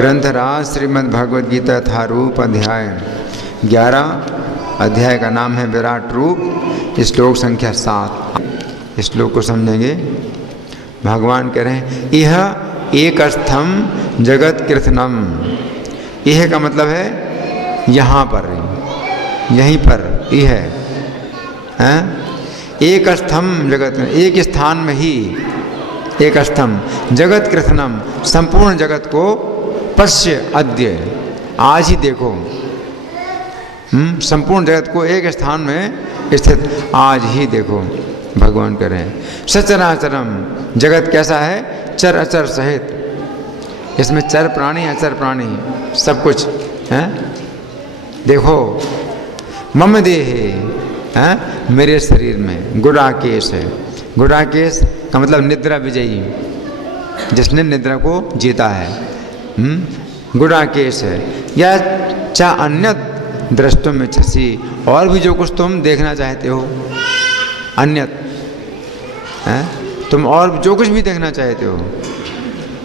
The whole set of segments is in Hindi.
ग्रंथराज श्रीमद् भगवद गीता यथारूप अध्याय 11। अध्याय का नाम है विराट रूप। श्लोक संख्या 7। श्लोक को समझेंगे। भगवान कह रहे हैं यह एकस्थम जगत कृष्णम। यह का मतलब है यहाँ पर, यहीं पर यह है। एक स्थम जगत, एक स्थान में ही एक स्तंभ जगत कृष्णम, संपूर्ण जगत को पश्य अद्य, आज ही देखो। संपूर्ण जगत को एक स्थान में स्थित आज ही देखो। भगवान कह रहे हैं सचराचरम, जगत कैसा है? चर अचर सहित। इसमें चर प्राणी अचर प्राणी सब कुछ है। देखो मम देहे है, मेरे शरीर में गुडाकेश है। गुडाकेश का मतलब निद्रा विजयी, जिसने निद्रा को जीता है। गुडाकेश है। या चा अन्य दृष्टुम में छसी, और भी जो कुछ तुम देखना चाहते हो, अन्यत है, तुम और जो कुछ भी देखना चाहते हो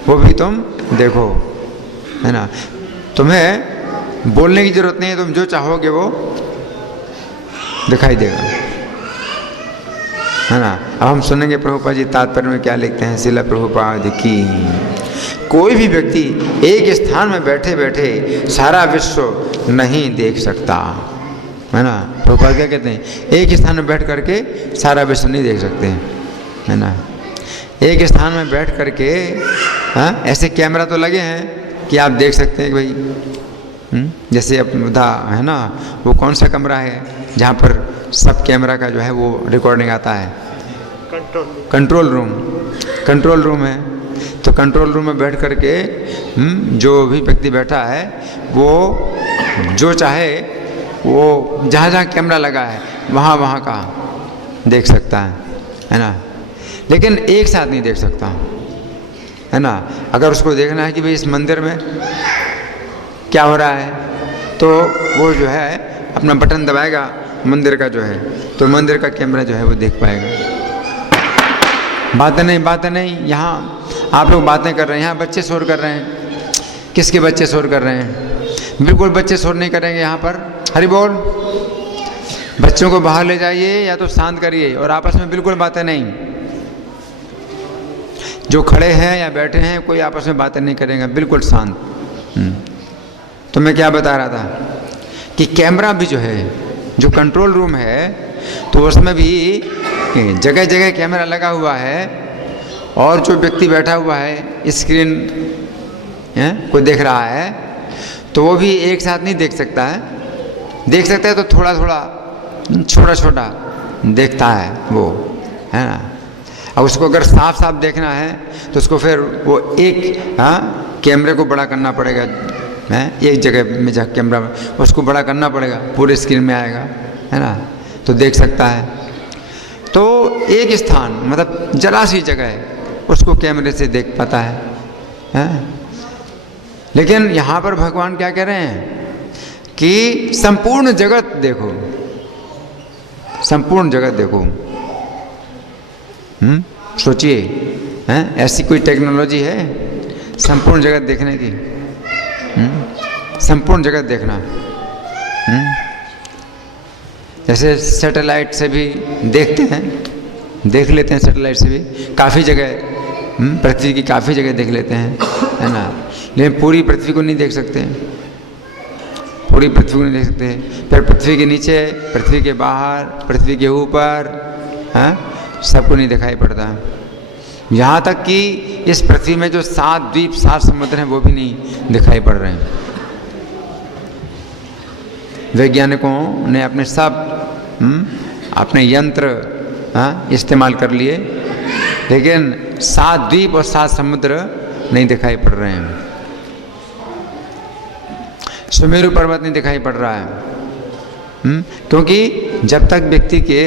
वो भी तुम देखो, है ना। तुम्हें बोलने की जरूरत नहीं है, तुम जो चाहोगे वो दिखाई देगा, है ना। अब हम सुनेंगे प्रभुपाद जी तात्पर्य में क्या लिखते हैं। शिला प्रभुपाद की। कोई भी व्यक्ति एक स्थान में बैठे बैठे सारा विश्व नहीं देख सकता, है ना। प्रभुपाद क्या कहते हैं? एक स्थान में बैठ करके सारा विश्व नहीं देख सकते, है ना। एक स्थान में बैठ करके ऐसे कैमरा तो लगे हैं कि आप देख सकते हैं कि भाई जैसे अपना है ना, वो कौन सा कमरा है जहाँ पर सब कैमरा का जो है वो रिकॉर्डिंग आता है? Control room. कंट्रोल रूम है। तो कंट्रोल रूम में बैठ करके जो भी व्यक्ति बैठा है वो जो चाहे वो जहाँ जहाँ कैमरा लगा है वहाँ वहाँ का देख सकता है ना। लेकिन एक साथ नहीं देख सकता, है ना। अगर उसको देखना है कि भाई इस मंदिर में क्या हो रहा है, तो वो जो है अपना बटन दबाएगा मंदिर का जो है, तो मंदिर का कैमरा जो है वो देख पाएगा। बातें नहीं। यहाँ आप लोग बातें कर रहे हैं, यहाँ बच्चे शोर कर रहे हैं। किसके बच्चे शोर कर रहे हैं? बिल्कुल बच्चे शोर नहीं करेंगे यहाँ पर। हरि बोल। बच्चों को बाहर ले जाइए या तो शांत करिए, और आपस में बिल्कुल बातें नहीं। जो खड़े हैं या बैठे हैं कोई आपस में बातें नहीं करेंगे, बिल्कुल शांत। तो मैं क्या बता रहा था कि कैमरा भी जो है, जो कंट्रोल रूम है, तो उसमें भी जगह जगह कैमरा लगा हुआ है, और जो व्यक्ति बैठा हुआ है स्क्रीन को देख रहा है, तो वो भी एक साथ नहीं देख सकता है। देख सकता है तो थोड़ा थोड़ा छोटा छोटा देखता है वो, है ना। अब उसको अगर साफ साफ देखना है तो उसको फिर वो एक कैमरे को बड़ा करना पड़ेगा, है। एक जगह में जहाँ कैमरा में उसको बड़ा करना पड़ेगा, पूरे स्क्रीन में आएगा, है ना, तो देख सकता है। तो एक स्थान मतलब जरा सी जगह है उसको कैमरे से देख पाता है। लेकिन यहाँ पर भगवान क्या कह रहे हैं कि संपूर्ण जगत देखो, संपूर्ण जगत देखो। सोचिए, ऐसी कोई टेक्नोलॉजी है संपूर्ण जगत देखने की? संपूर्ण जगत देखना। जैसे सैटेलाइट से भी देखते हैं, देख लेते हैं सैटेलाइट से भी काफ़ी जगह, पृथ्वी की काफ़ी जगह देख लेते हैं, है ना। लेकिन पूरी पृथ्वी को नहीं देख सकते, पूरी पृथ्वी को नहीं देख सकते। फिर पृथ्वी के नीचे, पृथ्वी के बाहर, पृथ्वी के ऊपर, सबको नहीं दिखाई पड़ता। यहाँ तक कि इस पृथ्वी में जो 7 द्वीप 7 समुद्र हैं वो भी नहीं दिखाई पड़ रहे हैं। वैज्ञानिकों ने अपने सब अपने यंत्र इस्तेमाल कर लिए, लेकिन 7 द्वीप और 7 समुद्र नहीं दिखाई पड़ रहे हैं। सुमेरु पर्वत नहीं दिखाई पड़ रहा है, क्योंकि जब तक व्यक्ति के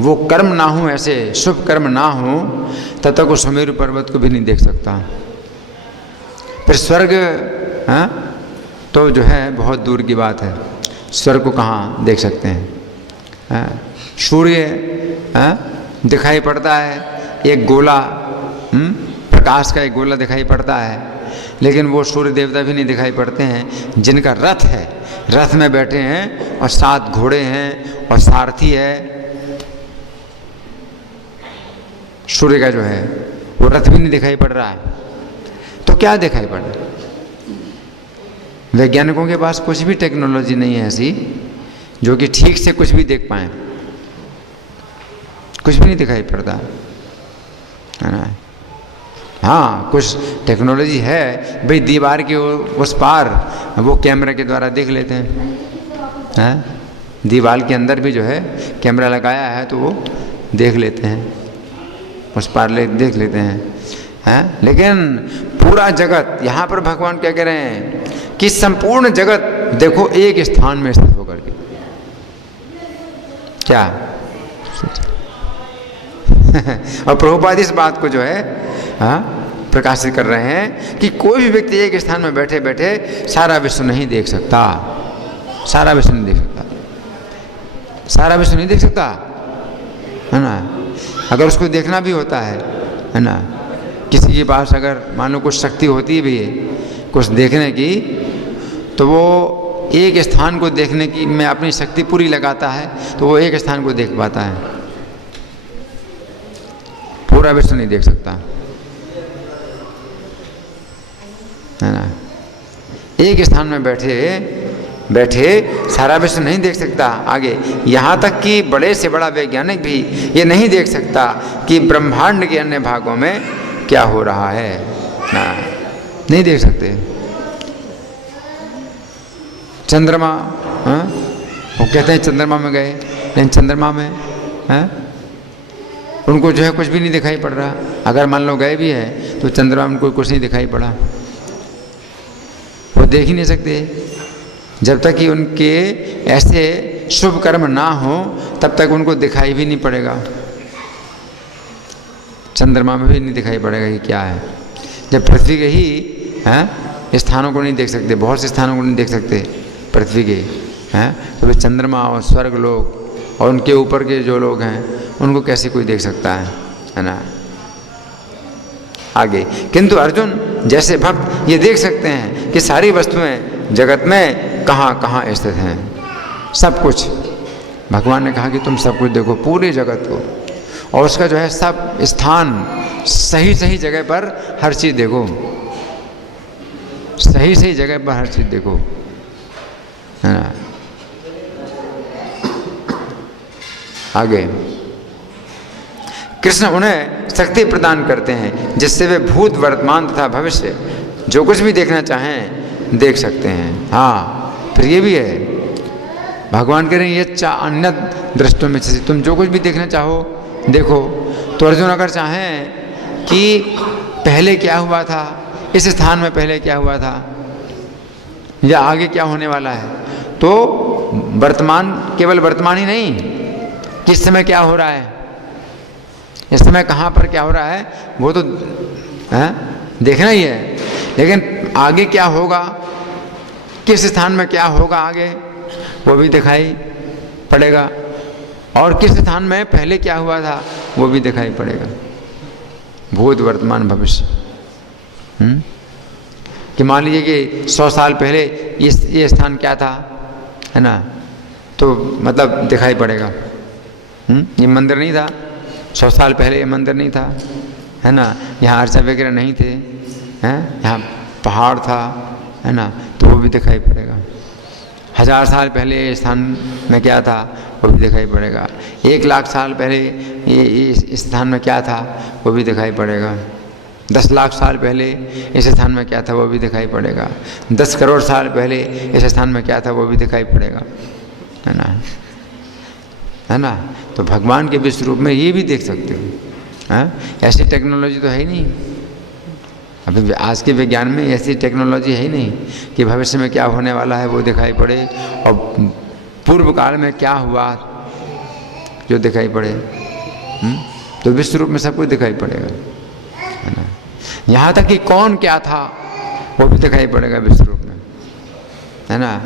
वो कर्म ना हो, ऐसे शुभ कर्म ना हो, तब तक वो सुमेरु पर्वत को भी नहीं देख सकता। फिर स्वर्ग तो जो है बहुत दूर की बात है, स्वर्ग को कहाँ देख सकते हैं। सूर्य दिखाई पड़ता है, एक गोला, प्रकाश का एक गोला दिखाई पड़ता है, लेकिन वो सूर्य देवता भी नहीं दिखाई पड़ते हैं जिनका रथ है, रथ में बैठे हैं और 7 घोड़े हैं और सारथी है। सूर्य का जो है वो रथ भी नहीं दिखाई पड़ रहा है, तो क्या दिखाई पड़ रहा है? वैज्ञानिकों के पास कुछ भी टेक्नोलॉजी नहीं है ऐसी जो कि ठीक से कुछ भी देख पाए, कुछ भी नहीं दिखाई पड़ता है ना। हाँ, कुछ टेक्नोलॉजी है भाई, दीवार के उस पार वो कैमरे के द्वारा देख लेते हैं, दीवार के अंदर भी जो है कैमरा लगाया है तो वो देख लेते हैं, उस पार देख लेते हैं। लेकिन पूरा जगत, यहाँ पर भगवान क्या कह रहे हैं कि संपूर्ण जगत देखो एक स्थान में स्थित होकर के, क्या और प्रभुपाद इस बात को जो है प्रकाशित कर रहे हैं कि कोई भी व्यक्ति एक स्थान में बैठे बैठे सारा विश्व नहीं देख सकता, सारा विश्व नहीं देख सकता, सारा विश्व नहीं देख सकता, है ना। अगर उसको देखना भी होता है ना, किसी के पास अगर मान लो कुछ शक्ति होती भी है कुछ देखने की, तो वो एक स्थान को देखने की में अपनी शक्ति पूरी लगाता है तो वो एक स्थान को देख पाता है, पूरा विश्व नहीं देख सकता, है ना। एक स्थान में बैठे बैठे सारा विश्व नहीं देख सकता। आगे यहाँ तक कि बड़े से बड़ा वैज्ञानिक भी ये नहीं देख सकता कि ब्रह्मांड के अन्य भागों में क्या हो रहा है, ना नहीं देख सकते। चंद्रमा, वो कहते हैं चंद्रमा में गए, लेकिन चंद्रमा में उनको जो है कुछ भी नहीं दिखाई पड़ रहा। अगर मान लो गए भी है तो चंद्रमा में उनको कुछ नहीं दिखाई पड़ा, वो देख ही नहीं सकते। जब तक कि उनके ऐसे शुभ कर्म ना हो तब तक उनको दिखाई भी नहीं पड़ेगा, चंद्रमा में भी नहीं दिखाई पड़ेगा कि क्या है। जब पृथ्वी के ही स्थानों को नहीं देख सकते, बहुत से स्थानों को नहीं देख सकते पृथ्वी के, तो वे चंद्रमा और स्वर्ग लोग और उनके ऊपर के जो लोग हैं उनको कैसे कोई देख सकता है ना। आगे किंतु अर्जुन जैसे भक्त ये देख सकते हैं कि सारी वस्तुएं जगत में कहाँ कहाँ स्थित हैं, सब कुछ। भगवान ने कहा कि तुम सब कुछ देखो, पूरे जगत को, और उसका जो है सब स्थान सही सही जगह पर हर चीज़ देखो, सही सही जगह पर हर चीज़ देखो, है ना। आगे कृष्ण उन्हें शक्ति प्रदान करते हैं जिससे वे भूत वर्तमान तथा भविष्य जो कुछ भी देखना चाहें देख सकते हैं। हाँ, फिर ये भी है, भगवान कह रहे हैं ये अन्य दृष्टों में से तुम जो कुछ भी देखना चाहो देखो। तो अर्जुन अगर चाहें कि पहले क्या हुआ था, इस स्थान में पहले क्या हुआ था या आगे क्या होने वाला है, तो वर्तमान, केवल वर्तमान ही नहीं, किस समय क्या हो रहा है, इस समय कहाँ पर क्या हो रहा है, वो तो देखना ही है। लेकिन आगे क्या होगा, किस स्थान में क्या होगा आगे, वो भी दिखाई पड़ेगा, और किस स्थान में पहले क्या हुआ था वो भी दिखाई पड़ेगा। भूत वर्तमान भविष्य, कि मान लीजिए कि 100 साल पहले ये स्थान क्या था, है ना, तो मतलब दिखाई पड़ेगा। ये मंदिर नहीं था 100 साल पहले, ये मंदिर नहीं था, है ना, यहाँ अर्चा वगैरह नहीं थे, हैं, यहाँ पहाड़ था, है ना, तो वो भी दिखाई पड़ेगा। 1000 साल पहले ये स्थान में क्या था वो भी दिखाई पड़ेगा। 1 लाख साल पहले ये इस स्थान में क्या था वो भी दिखाई पड़ेगा। 10 लाख साल पहले इस स्थान में क्या था वो भी दिखाई पड़ेगा। 10 करोड़ साल पहले इस स्थान में क्या था वो भी दिखाई पड़ेगा, है ना, है ना। तो भगवान के विश्व रूप में ये भी देख सकते हो। ऐसी टेक्नोलॉजी तो है ही नहीं, अभी आज के विज्ञान में ऐसी टेक्नोलॉजी है ही नहीं कि भविष्य में क्या होने वाला है वो दिखाई पड़े और पूर्व काल में क्या हुआ जो दिखाई पड़े। तो विश्व रूप में सब कुछ दिखाई पड़ेगा, है ना। यहाँ तक कि कौन क्या था वो भी दिखाई पड़ेगा विश्व रूप में, है ना।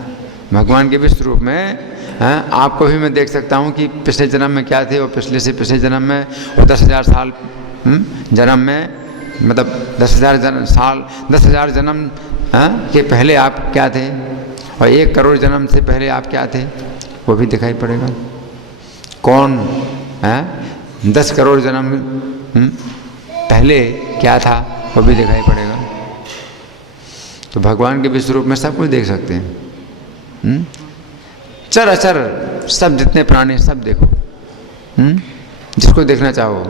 भगवान के विश्व रूप में आपको भी मैं देख सकता हूँ कि पिछले जन्म में क्या थे और पिछले से पिछले जन्म में और 10,000 साल जन्म में मतलब 10,000 जन्म के पहले आप क्या थे, और 1 करोड़ जन्म से पहले आप क्या थे, वो भी दिखाई पड़ेगा। कौन 10 करोड़ जन्म पहले क्या था, वो भी दिखाई पड़ेगा। तो भगवान के विश्व रूप में सब कुछ देख सकते हैं। चर अचर सब, जितने प्राणी सब देखो। जिसको देखना चाहो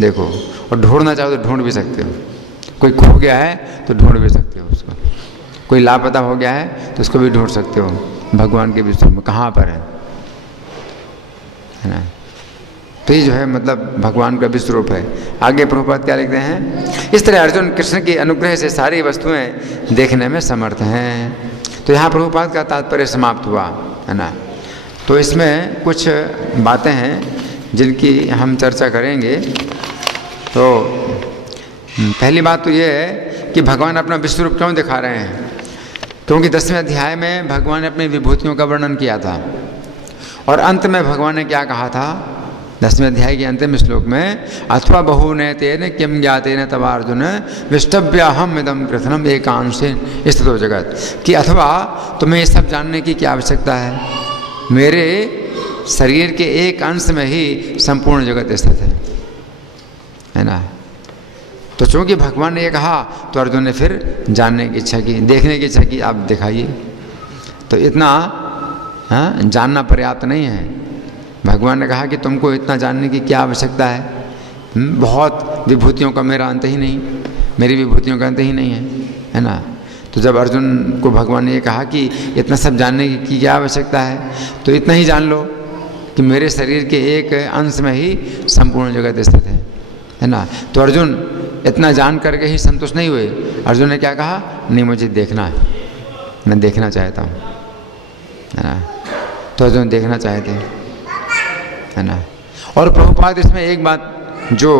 देखो, और ढूंढना चाहो तो ढूंढ भी सकते हो। कोई खो गया है तो ढूंढ भी सकते हो उसको, कोई लापता हो गया है तो उसको भी ढूंढ सकते हो। भगवान के विश्व में कहाँ पर है ना। तो ये जो है मतलब भगवान का विश्व रूप है। आगे प्रभुपाद क्या लिखते हैं, इस तरह अर्जुन कृष्ण के अनुग्रह से सारी वस्तुएं देखने में समर्थ हैं। तो यहाँ प्रभुपाद का तात्पर्य समाप्त हुआ है ना। तो इसमें कुछ बातें हैं जिनकी हम चर्चा करेंगे। तो पहली बात तो ये है कि भगवान अपना विश्व रूप क्यों दिखा रहे हैं, क्योंकि 10वें अध्याय में भगवान ने अपनी विभूतियों का वर्णन किया था, और अंत में भगवान ने क्या कहा था 10वें अध्याय के अंतिम श्लोक में, अथवा बहुने तेन किम ज्ञातेन तवार्जुन विष्टव्याहम इदम कृष्णम एकांशेन स्थितो जगत, कि अथवा तुम्हें ये सब जानने की क्या आवश्यकता है, मेरे शरीर के एक अंश में ही संपूर्ण जगत स्थित है ना। तो चूंकि भगवान ने ये कहा तो अर्जुन ने फिर जानने की इच्छा की, देखने की इच्छा की, आप दिखाइए। तो इतना जानना पर्याप्त नहीं है। भगवान ने कहा कि तुमको इतना जानने की क्या आवश्यकता है, बहुत विभूतियों का मेरा अंत ही नहीं, मेरी विभूतियों का अंत ही नहीं है ना। तो जब अर्जुन को भगवान ने ये कहा कि इतना सब जानने की क्या आवश्यकता है, तो इतना ही जान लो कि मेरे शरीर के एक अंश में ही संपूर्ण जगत स्थित है ना। तो अर्जुन इतना जान करके ही संतुष्ट नहीं हुए। अर्जुन ने क्या कहा, नहीं मुझे देखना है, मैं देखना चाहता हूँ है ना। तो अर्जुन देखना चाहते है ना। और प्रभुपाद इसमें एक बात जो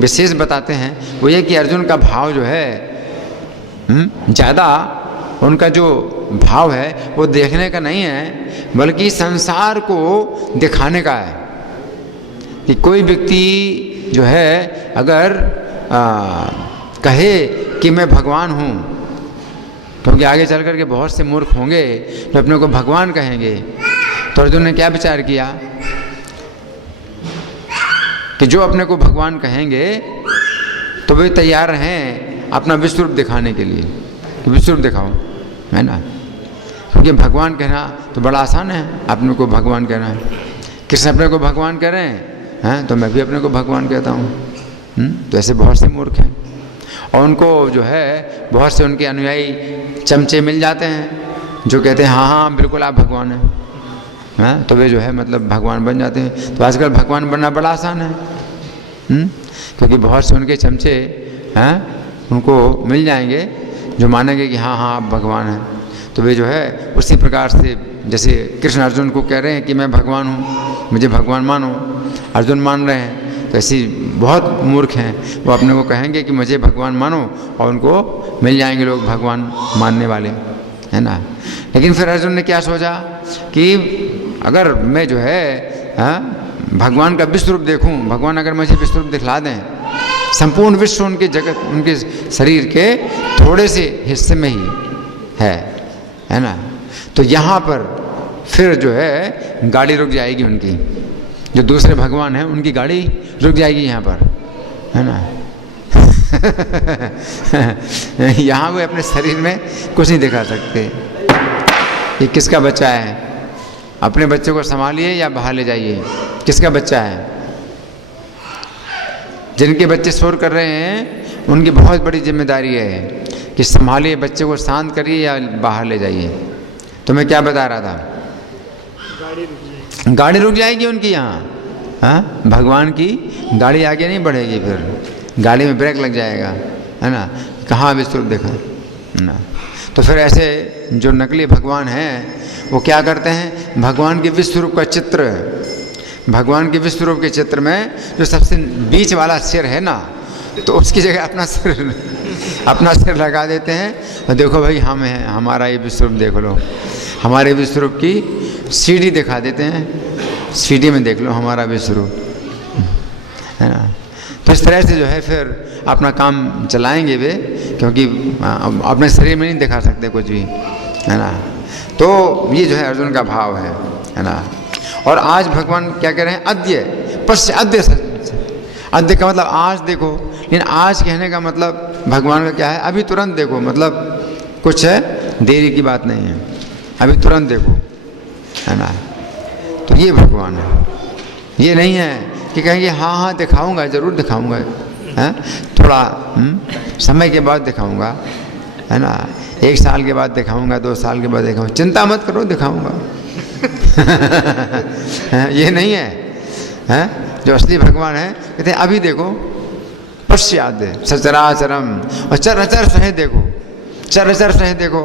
विशेष बताते हैं वो ये कि अर्जुन का भाव जो है ज़्यादा, उनका जो भाव है वो देखने का नहीं है, बल्कि संसार को दिखाने का है। कि कोई व्यक्ति जो है अगर कहे कि मैं भगवान हूँ, क्योंकि आगे चल कर के बहुत से मूर्ख होंगे तो अपने को भगवान कहेंगे। तो अर्जुन ने क्या विचार किया कि जो अपने को भगवान कहेंगे तो वे तैयार हैं अपना विश्व रूप दिखाने के लिए, कि विश्व रूप दिखाओ है ना। क्योंकि भगवान कहना तो बड़ा आसान है, अपने को भगवान कहना है। कृष्ण अपने को भगवान कह रहे हैं तो मैं भी अपने को भगवान कहता हूँ। तो ऐसे बहुत से मूर्ख हैं, और उनको जो है बहुत से उनके अनुयायी चमचे मिल जाते हैं जो कहते हैं हाँ हाँ बिल्कुल आप भगवान हैं, तो वे जो है मतलब भगवान बन जाते हैं। तो आजकल भगवान बनना बड़ा आसान है, क्योंकि बहुत से उनके चमचे उनको मिल जाएंगे जो मानेंगे कि हाँ हाँ आप भगवान हैं। तो वे जो है उसी प्रकार से, जैसे कृष्ण अर्जुन को कह रहे हैं कि मैं भगवान हूँ, मुझे भगवान मानो, अर्जुन मान रहे हैं। तो ऐसी बहुत मूर्ख हैं, वो अपने को कहेंगे कि मुझे भगवान मानो, और उनको मिल जाएंगे लोग भगवान मानने वाले है ना। लेकिन फिर अर्जुन ने क्या सोचा कि अगर मैं जो है भगवान का विश्व रूप देखूं, भगवान अगर मुझे विश्व रूप दिखला दें, संपूर्ण विश्व उनके जगत, उनके शरीर के थोड़े से हिस्से में ही है ना। तो यहाँ पर फिर जो है गाड़ी रुक जाएगी उनकी, जो दूसरे भगवान हैं उनकी गाड़ी रुक जाएगी यहाँ पर है ना। यहाँ वे अपने शरीर में कुछ नहीं दिखा सकते। ये किसका बच्चा है, अपने बच्चे को संभालिए या बाहर ले जाइए, किसका बच्चा है। जिनके बच्चे शोर कर रहे हैं उनकी बहुत बड़ी जिम्मेदारी है कि संभालिए बच्चे को, शांत करिए या बाहर ले जाइए। तो मैं क्या बता रहा था, गाड़ी रुक जाएगी उनकी यहाँ। भगवान की गाड़ी आगे नहीं बढ़ेगी, फिर गाड़ी में ब्रेक लग जाएगा है ना। कहाँ विश्व रूप देखा ना। तो फिर ऐसे जो नकली भगवान हैं वो क्या करते हैं, भगवान के विश्व रूप का चित्र, भगवान के विश्व रूप के चित्र में जो सबसे बीच वाला सिर है ना, तो उसकी जगह अपना सिर लगा देते हैं। तो देखो भाई हम हैं, हमारा ये विश्व रूप देख लो, हमारे विश्व रूप की सीढ़ी दिखा देते हैं, सीढ़ी में देख लो हमारा विश्व रूप है ना। तो इस इस तरह से जो है फिर अपना काम चलाएंगे वे, क्योंकि अपने शरीर में नहीं दिखा सकते कुछ भी, है ना। तो ये जो है अर्जुन का भाव है ना। और आज भगवान क्या कह रहे हैं, अद्य पश्य अद्य, अद्य का मतलब आज देखो, लेकिन आज कहने का मतलब भगवान का क्या है, अभी तुरंत देखो, मतलब कुछ है देरी की बात नहीं है, अभी तुरंत देखो, है ना। तो ये भगवान है, ये नहीं है कि कहेंगे हाँ हाँ दिखाऊंगा, ज़रूर दिखाऊंगा, है थोड़ा समय के बाद दिखाऊंगा, है ना, 1 साल के बाद दिखाऊंगा, 2 साल के बाद दिखाऊंगा, चिंता मत करो दिखाऊंगा। ये नहीं है, जो असली भगवान है कहते हैं अभी देखो, पश्चात सचराचरम, और चर अचर सहित देखो, चर अचर सहित देखो।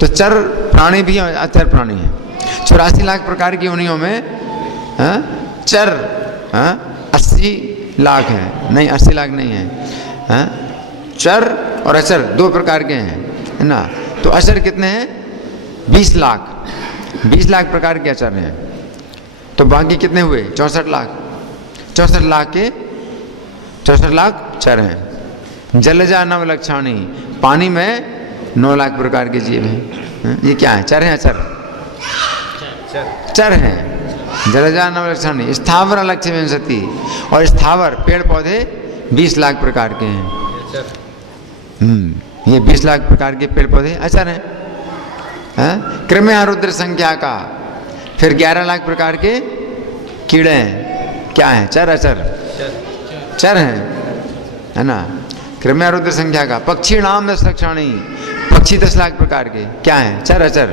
तो चर प्राणी भी है, अचर प्राणी है। 84 लाख प्रकार की योनियों में चर 80 लाख है, नहीं 80 लाख नहीं है, चर और अचर 2 प्रकार के हैं, है ना। तो अचर कितने हैं, 20 लाख, 20 लाख प्रकार के अचर हैं। तो बाकी कितने हुए, 64 लाख, 64 लाख के 64 लाख चर हैं। जलजा नव लक्षाणी, पानी में 9 लाख प्रकार के जीव हैं। ये क्या है, चर हैं, अचर चर हैं। जलजा नव लक्षाणी, स्थावर लक्ष्य विंशति, और स्थावर पेड़ पौधे 20 लाख प्रकार के हैं। ये 20 लाख प्रकार के पेड़ पौधे अचर हैं। क्रमया रुद्र संख्या का, फिर 11 लाख प्रकार के कीड़े हैं, क्या हैं, चर अचर चर हैं, है ना। क्रमया रुद्र संख्या का, पक्षी नाम 10 लक्षाणी, पक्षी 10 लाख प्रकार के, क्या हैं, चर अचर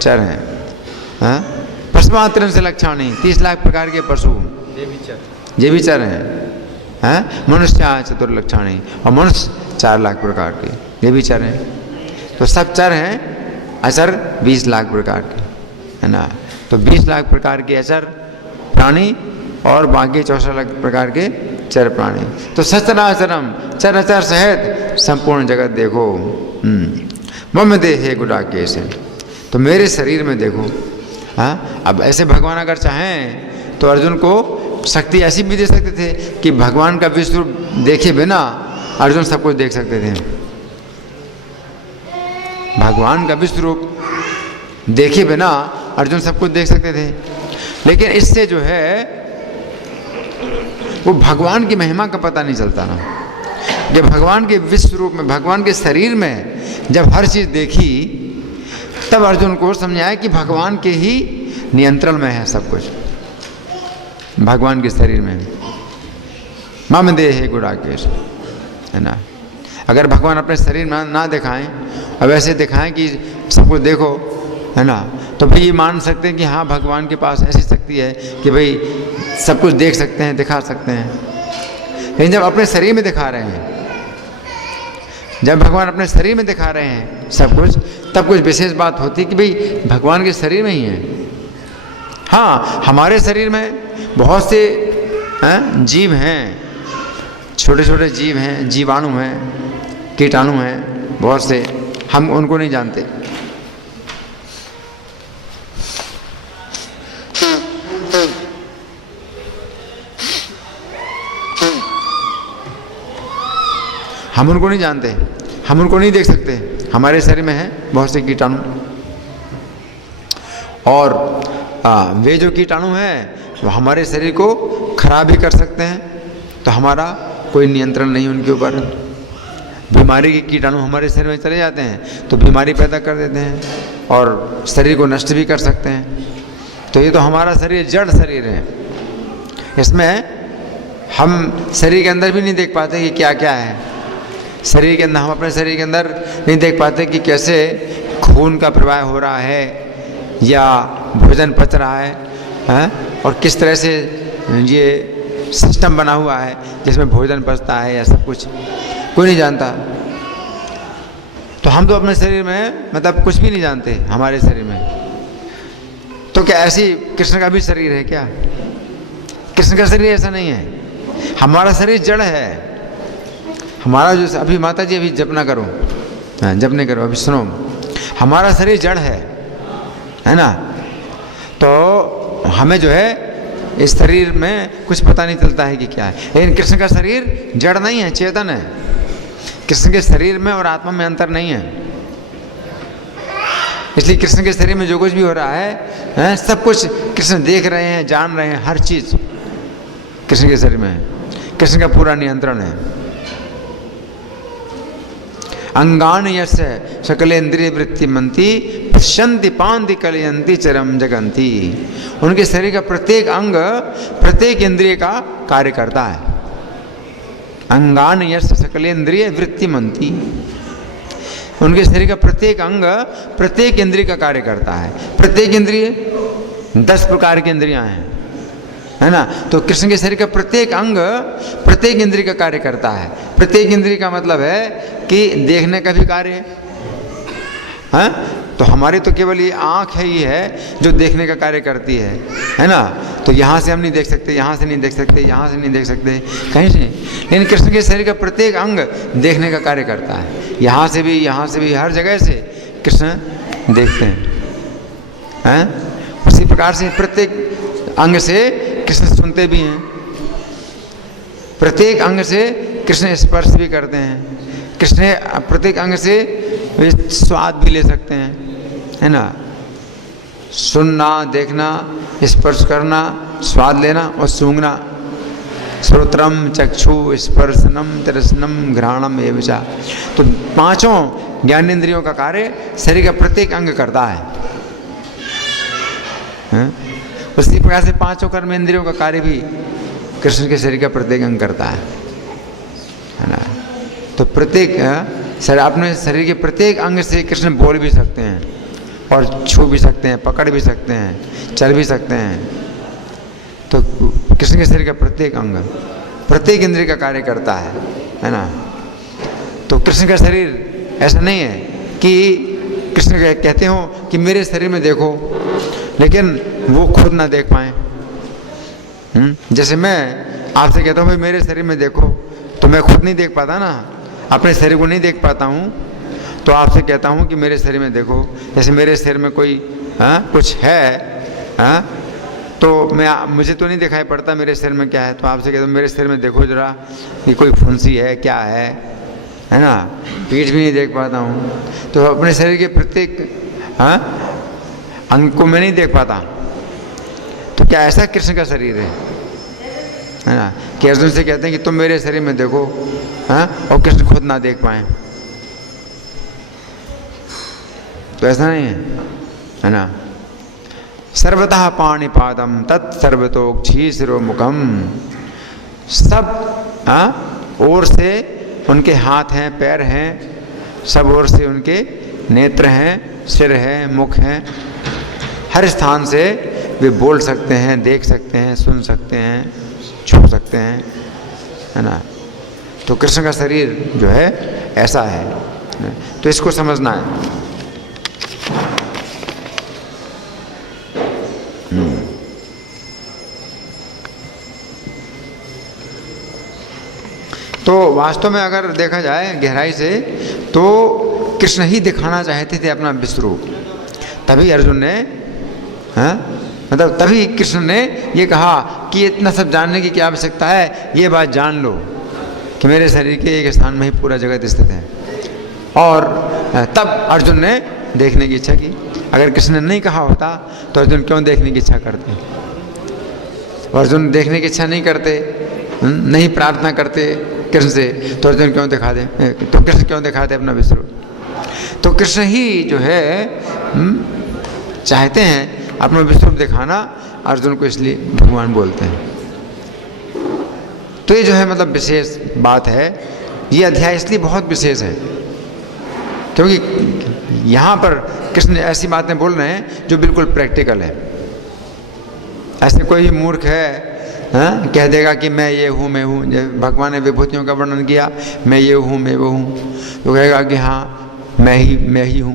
चर हैं। पशुमात्र से लक्षाणी, 30 लाख प्रकार के पशु, ये भी चर हैं। मनुष्य चतुर्लक्षाणी, और मनुष्य 4 लाख प्रकार के, ये भी चर हैं। तो सब चर हैं, अचर 20 लाख प्रकार के, है ना। तो 20 लाख प्रकार के अचर प्राणी और बाकी 64 लाख प्रकार के चर प्राणी। तो सचराचरम, चर अचर सहित संपूर्ण जगत देखो। मम देहे गुडाकेश, तो मेरे शरीर में देखो। अब ऐसे भगवान अगर चाहें तो अर्जुन को शक्ति ऐसी भी दे सकते थे कि भगवान का विश्व रूप देखे बिना अर्जुन सब कुछ देख सकते थे। भगवान का विश्व रूप देखे बिना अर्जुन सब कुछ देख सकते थे, लेकिन इससे जो है वो भगवान की महिमा का पता नहीं चलता ना। जब भगवान के विश्व रूप में, भगवान के शरीर में जब हर चीज़ देखी, तब अर्जुन को समझ आया कि भगवान के ही नियंत्रण में है सब कुछ, भगवान के शरीर में। मम देहे गुडाकेश, है ना। अगर भगवान अपने शरीर में ना दिखाएं, अब ऐसे दिखाएं कि सब कुछ देखो, है ना, तो भाई ये मान सकते हैं कि हाँ भगवान के पास ऐसी शक्ति है कि भाई सब कुछ देख सकते हैं, दिखा सकते हैं। लेकिन जब अपने शरीर में दिखा रहे हैं, जब भगवान अपने शरीर में दिखा रहे हैं सब कुछ, तब कुछ विशेष बात होती है कि भाई भगवान के शरीर में ही है। हाँ, हमारे शरीर में बहुत से जीव हैं, छोटे छोटे जीव हैं, जीवाणु हैं, कीटाणु हैं, बहुत से, हम उनको नहीं जानते। हम उनको नहीं जानते, हम उनको नहीं देख सकते। हमारे शरीर में है बहुत से कीटाणु, और वे जो कीटाणु हैं वो हमारे शरीर को खराब भी कर सकते हैं, तो हमारा कोई नियंत्रण नहीं उनके ऊपर। बीमारी के कीटाणु हमारे शरीर में चले जाते हैं तो बीमारी पैदा कर देते हैं और शरीर को नष्ट भी कर सकते हैं। तो ये तो हमारा शरीर जड़ शरीर है, इसमें हम शरीर के अंदर भी नहीं देख पाते कि क्या क्या है। शरीर के अंदर, हम अपने शरीर के अंदर नहीं देख पाते कि कैसे खून का प्रवाह हो रहा है या भोजन पच रहा है, और किस तरह से ये सिस्टम बना हुआ है जिसमें भोजन पचता है, या सब कुछ कोई नहीं जानता। तो हम तो अपने शरीर में मतलब कुछ भी नहीं जानते हमारे शरीर में। तो क्या ऐसी कृष्ण का भी शरीर है क्या? कृष्ण का शरीर ऐसा नहीं है। हमारा शरीर जड़ है। हमारा जो, अभी माता जी अभी जप ना करो, जप नहीं करो, अभी सुनो, हमारा शरीर जड़ है ना। तो हमें जो है इस शरीर में कुछ पता नहीं चलता है कि क्या है। लेकिन कृष्ण का शरीर जड़ नहीं है, चेतन है। कृष्ण के शरीर में और आत्मा में अंतर नहीं है। इसलिए कृष्ण के शरीर में जो कुछ भी हो रहा है, सब कुछ कृष्ण देख रहे हैं, जान रहे हैं, हर चीज कृष्ण के शरीर में है। कृष्ण का पूरा नियंत्रण है। अंगान यस्य सकलेन्द्रिय वृत्ति मंती पश्यन्ति पांति कलयन्ति चरम जगंती। उनके शरीर का प्रत्येक अंग प्रत्येक इंद्रिय का कार्य करता है। अंगान यस्य सकलेन्द्रिय वृत्ति मंती, उनके शरीर का प्रत्येक अंग प्रत्येक इंद्रिय का कार्य करता है। प्रत्येक इंद्रिय 10 प्रकार की इंद्रियां हैं, है ना। तो कृष्ण के शरीर का प्रत्येक अंग प्रत्येक इंद्रिय का कार्य करता है। प्रत्येक इंद्रिय का मतलब है कि देखने का भी कार्य है। तो हमारी तो केवल ये आँख है, ये है जो देखने का कार्य करती है ना। तो यहाँ से हम नहीं देख सकते, यहाँ से नहीं देख सकते, यहाँ से नहीं देख सकते, कहीं से। लेकिन कृष्ण के शरीर का प्रत्येक अंग देखने का कार्य करता है। यहाँ से भी, यहाँ से भी, हर जगह से कृष्ण देखते हैं। उसी प्रकार से प्रत्येक अंग से कृष्ण सुनते भी हैं, प्रत्येक अंग से कृष्ण स्पर्श भी करते हैं, कृष्ण प्रत्येक अंग से वे स्वाद भी ले सकते हैं, है ना। सुनना, देखना, स्पर्श करना, स्वाद लेना और सूंघना। श्रोत्रम चक्षु स्पर्शनम तरसनम घ्राणम एवं च। तो 5 ज्ञानेंद्रियों का कार्य शरीर का प्रत्येक अंग करता है। उसी प्रकार से 5 कर्मेंद्रियों का कार्य भी कृष्ण के शरीर का प्रत्येक अंग करता है ना। तो प्रत्येक अपने शरीर के प्रत्येक अंग से कृष्ण बोल भी सकते हैं और छू भी सकते हैं, पकड़ भी सकते हैं, चल भी सकते हैं। तो कृष्ण के शरीर का प्रत्येक अंग प्रत्येक इंद्रिय का कार्य करता है ना। तो कृष्ण का शरीर ऐसा नहीं है कि कृष्ण कहते हो कि मेरे शरीर में देखो, लेकिन वो खुद ना देख पाए। जैसे मैं आपसे कहता हूँ भाई मेरे शरीर में देखो, तो मैं खुद नहीं देख पाता ना, अपने शरीर को नहीं देख पाता हूँ। तो आपसे कहता हूँ कि मेरे शरीर में देखो। जैसे मेरे शरीर में कोई कुछ है, तो मुझे तो नहीं दिखाई पड़ता मेरे शरीर में क्या है। तो आपसे कहता हूँ मेरे शरीर में देखो जरा कि कोई फुंसी है, क्या है ना। पीठ भी नहीं देख पाता हूँ। तो अपने शरीर के प्रत्येक अंग को मैं नहीं देख पाता। तो क्या ऐसा कृष्ण का शरीर है ना, कि अर्जुन से कहते हैं कि तुम मेरे शरीर में देखो, और कृष्ण खुद ना देख पाए। तो ऐसा नहीं है ना। सर्वतः पाणिपादम तत्सर्वतोक्षी शिरोमुखम। सब ओर से उनके हाथ हैं, पैर हैं, सब ओर से उनके नेत्र हैं, सिर है, मुख है। हर स्थान से वे बोल सकते हैं, देख सकते हैं, सुन सकते हैं, छू सकते हैं, है ना। तो कृष्ण का शरीर जो है ऐसा है। तो इसको समझना है। तो वास्तव में अगर देखा जाए गहराई से, तो कृष्ण ही दिखाना चाहते थे अपना विश्व रूप। तभी अर्जुन ने मतलब तभी कृष्ण ने ये कहा कि इतना सब जानने की क्या आवश्यकता है, ये बात जान लो कि मेरे शरीर के एक स्थान में ही पूरा जगत स्थित है। और तब अर्जुन ने देखने की इच्छा की। अगर कृष्ण ने नहीं कहा होता तो अर्जुन क्यों देखने की इच्छा करते? अर्जुन देखने की इच्छा नहीं करते, नहीं प्रार्थना करते कृष्ण से, तो अर्जुन क्यों दिखा दे, तो कृष्ण क्यों दिखाते अपना विश्व? तो कृष्ण ही जो है चाहते हैं अपना विश्व दिखाना अर्जुन को, इसलिए भगवान बोलते हैं। तो ये जो है मतलब विशेष बात है। ये अध्याय इसलिए बहुत विशेष है क्योंकि यहाँ पर कृष्ण ऐसी बातें बोल रहे हैं जो बिल्कुल प्रैक्टिकल है। ऐसे कोई मूर्ख है कह देगा कि मैं ये हूँ, मैं हूँ। भगवान ने विभूतियों का वर्णन किया, मैं ये हूँ, मैं वो हूँ, तो कहेगा कि हाँ मैं ही हूँ।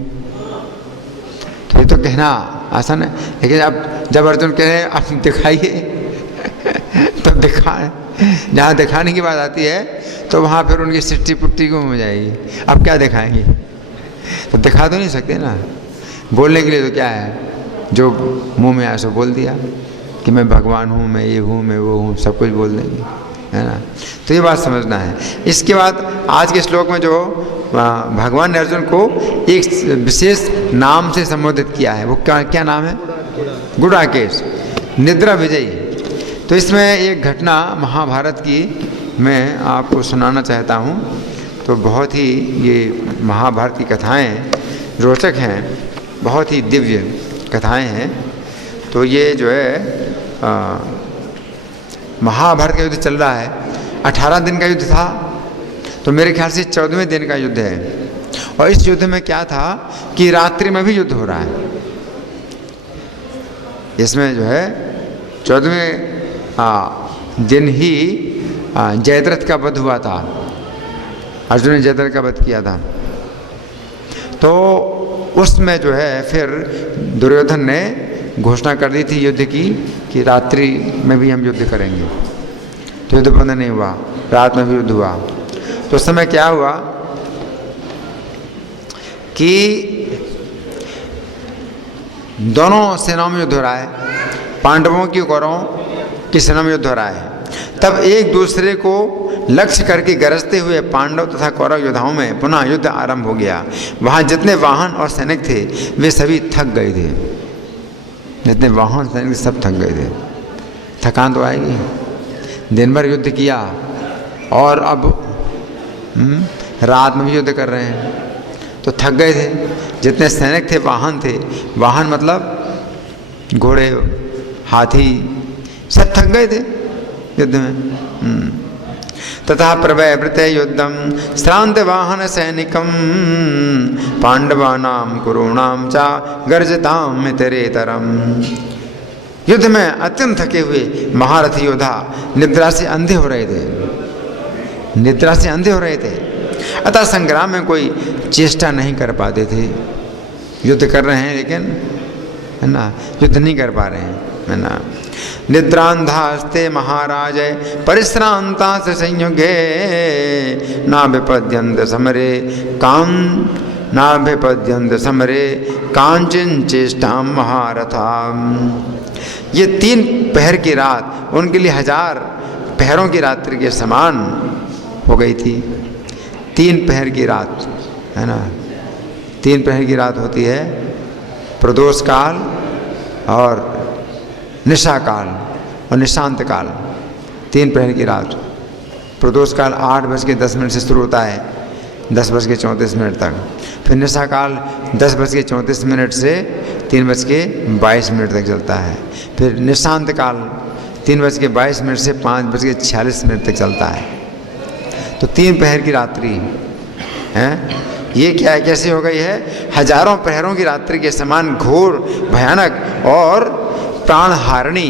तो ये तो कहना आसान है। लेकिन अब जब अर्जुन कह रहे हैं आप दिखाइए तो जहाँ दिखाने की बात आती है तो वहाँ फिर उनकी सिट्टी पुट्टी गुम हो जाएगी। अब क्या दिखाएंगे? तो दिखा तो नहीं सकते ना। बोलने के लिए तो क्या है, जो मुंह में आया सो बोल दिया, कि मैं भगवान हूँ, मैं ये हूँ, मैं वो हूँ, सब कुछ बोल देंगे, है ना। तो ये बात समझना है। इसके बाद आज के श्लोक में जो भगवान ने अर्जुन को एक विशेष नाम से संबोधित किया है, वो क्या नाम है? गुडाकेश, निद्रा विजयी। तो इसमें एक घटना महाभारत की मैं आपको सुनाना चाहता हूँ। तो बहुत ही ये महाभारत की कथाएं रोचक हैं, बहुत ही दिव्य कथाएं हैं। तो ये जो है महाभारत का युद्ध चल रहा है, 18 दिन का युद्ध था, तो मेरे ख्याल से 14वें दिन का युद्ध है। और इस युद्ध में क्या था कि रात्रि में भी युद्ध हो रहा है। इसमें जो है 14वें दिन ही जयद्रथ का वध हुआ था। अर्जुन ने जयद्रथ का वध किया था। तो उसमें जो है फिर दुर्योधन ने घोषणा कर दी थी युद्ध की कि रात्रि में भी हम युद्ध करेंगे। तो युद्ध बंद नहीं हुआ, रात में भी युद्ध हुआ। तो उस समय क्या हुआ कि दोनों सेनाओं में युद्ध हो रहा है, पांडवों की कौरवों की सेना में युद्ध हो रहा है। तब एक दूसरे को लक्ष्य करके गरजते हुए पांडव तथा कौरव योद्धाओं में पुनः युद्ध आरंभ हो गया। वहाँ जितने वाहन और सैनिक थे वे सभी थक गए थे। जितने वाहन सैनिक सब थक गए थे। थकान तो आएगी, दिन भर युद्ध किया और अब रात में भी युद्ध कर रहे हैं, तो थक गए थे। जितने सैनिक थे, वाहन थे, वाहन मतलब घोड़े, हाथी, सब थक गए थे युद्ध में। तथा प्रवृत्त युद्धम श्रांत वाहन सैनिकम पांडवानाम कुरूणाम चा गर्जताम मितरेतरम। युद्ध में अत्यंत थके हुए महारथी योद्धा निद्रा से अंधे हो रहे थे, निद्रा से अंधे हो रहे थे। अतः संग्राम में कोई चेष्टा नहीं कर पाते थे। युद्ध कर रहे हैं लेकिन, है ना, युद्ध नहीं कर पा रहे हैं, है ना। निद्रांधास्ते महाराज परिश्रांता से संयुगे ना विपद्यंत समरे कांचन चेष्टा महारथा। ये 3 पहर की रात उनके लिए 1000 पहरों की रात्रि के समान हो गई थी। 3 पहर की रात, है ना। 3 पहर की रात होती है प्रदोष काल और निशा काल और निशांत काल। 3 पहर की रात। प्रदोष काल 8:10 से शुरू होता है 10:34 तक। फिर निशा काल 10:34 से 3:22 तक चलता है। फिर निशांत काल 3:22 से 5:46 तक चलता है। तो 3 पहर की रात्रि है। ये क्या, कैसे हो गई है? हजारों पहरों की रात्रि के समान घोर, भयानक और प्राणहारिणी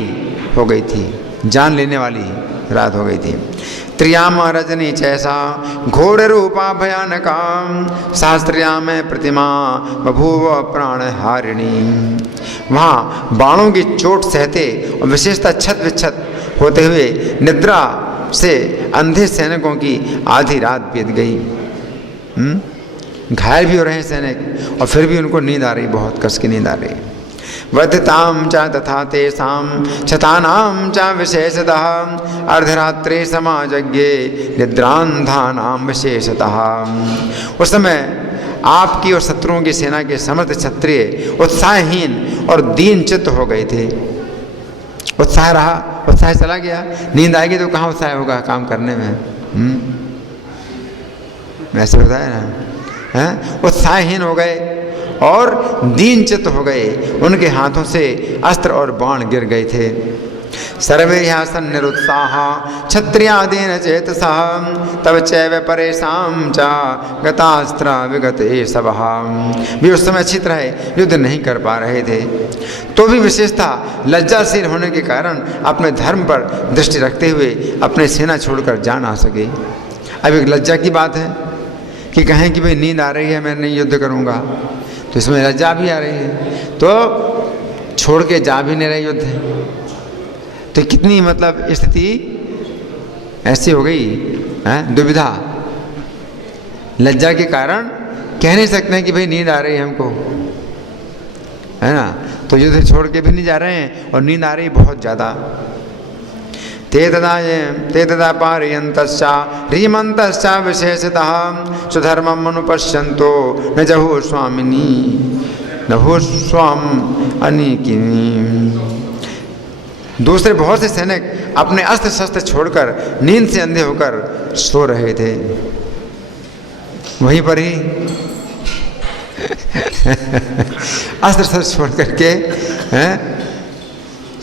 हो गई थी, जान लेने वाली रात हो गई थी। त्रियाम रजनी चैसा घोर रूपा भयानका शास्त्रियाम प्रतिमा बभूव प्राणहारिणी। वहाँ बाणों की चोट सहते और विशेषतः छत विच्छत होते हुए निद्रा से अंधे सैनिकों की आधी रात बीत गई। घायल भी हो रहे हैं सैनिक और फिर भी उनको नींद आ रही, बहुत कस की नींद आ रही। वधताम च तथा तेषां शतानां च विशेषतः अर्धरात्रे समाजज्ञे निद्रांधानां विशेषतः। उस समय आपकी और शत्रुओं की सेना के समर्थ क्षत्रिय उत्साहहीन और दीन चित्त हो गए थे। उत्साह रहा, उत्साह चला गया। नींद आएगी तो कहाँ उत्साह होगा काम करने में? ऐसे होता है ना, है? उत्साहहीन हो गए और दीन चित्त हो गए। उनके हाथों से अस्त्र और बाण गिर गए थे। सर्वे ह्यासन निरुत्साह क्षत्रियादीन चेतसः तब चैव परेशान च गतास्त्र विगते सबः। भी उस समय अच्छी तरह युद्ध नहीं कर पा रहे थे, तो भी विशेषता लज्जाशील होने के कारण अपने धर्म पर दृष्टि रखते हुए अपने सेना छोड़कर जा ना सके। अब एक लज्जा की बात है कि कहें कि भाई नींद आ रही है, मैं नहीं युद्ध करूँगा, तो इसमें लज्जा भी आ रही है, तो छोड़ के जा भी नहीं रहे युद्ध। तो कितनी मतलब स्थिति ऐसी हो गई है, दुविधा। लज्जा के कारण कह नहीं सकते हैं कि भाई नींद आ रही है हमको, है ना। तो युद्ध छोड़ के भी नहीं जा रहे हैं और नींद आ रही बहुत ज़्यादा। ते तदा पारयन्तश्च ह्रीमन्तश्च विशेषतः स्वधर्मम् अनुपश्यन्तो न जहुः स्वामिनी नभो स्वाम अनिकिनी। दूसरे बहुत से सैनिक अपने अस्त्र शस्त्र छोड़कर नींद से अंधे होकर सो रहे थे। वहीं पर ही अस्त्र शस्त्र छोड़ करके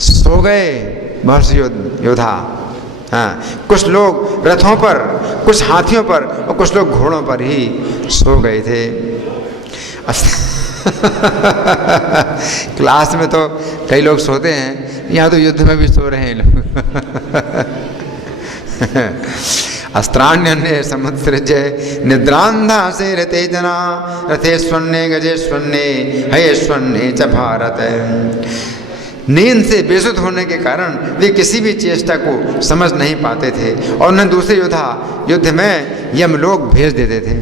सो गए बहुत योद्धा। हाँ, कुछ लोग रथों पर, कुछ हाथियों पर और कुछ लोग घोड़ों पर ही सो गए थे। क्लास में तो कई लोग सोते हैं, यहाँ तो युद्ध में भी सो रहे हैं लोग। अस्त्राण्यन्ये समुत्सृज्य निद्रांधा से रते जना रथे स्वन्ने गजे स्वन्ने हये स्वन्ने च भारत। नींद से बेसुध होने के कारण वे किसी भी चेष्टा को समझ नहीं पाते थे और उन्हें दूसरे योद्धा युद्ध में यमलोक भेज देते थे।